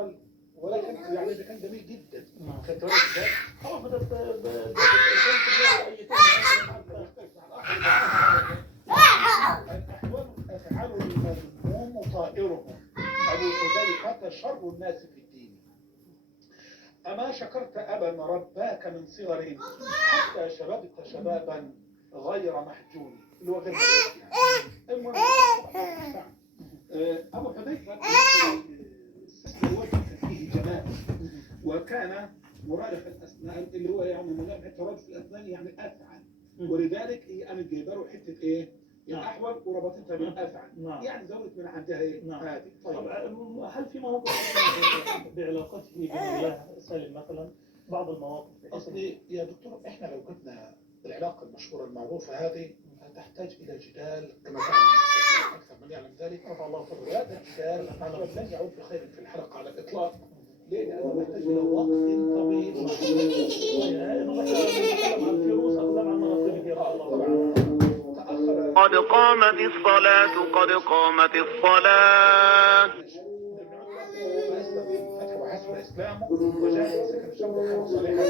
اطول، ولكن يعني ده كان جميل جدا. خدت بالك ازاي؟ خلاص بدأت الأحوال أفعال المذموم طائرهم، أبو حذيفة شر الناس في الدين. أما شكرت أبا رباك من صغر حتى شببت شبابا غير محجون، اللي هو غير مدرك يعني. المهم أبو حذيفة الوجه فيه جمال، وكان مرادف الأسنان اللي هو يعني ملامح ترادف الأسنان يعني أفعل، ولذلك هي قامت جايبه له حتة إيه؟ الأحول وربطتها بالأفعل، يعني زودت من عندها إيه؟ هذه. طيب هل في مواقف بعلاقته بالله سالم مثلا؟ بعض المواقف أصلي يا دكتور إحنا لو قلنا العلاقة المشهورة المعروفة هذه تحتاج إلى جدال كما تعلم أكثر من يعلم ذلك. وهذا الجدال لن يعود بخير في الحلقة على الإطلاق، لأنه يحتاج إلى وقت طويل. قد قامت الصلاة قد قامت الصلاة. وحسب إسلامه وجاهد وسكن الشمس صالحا.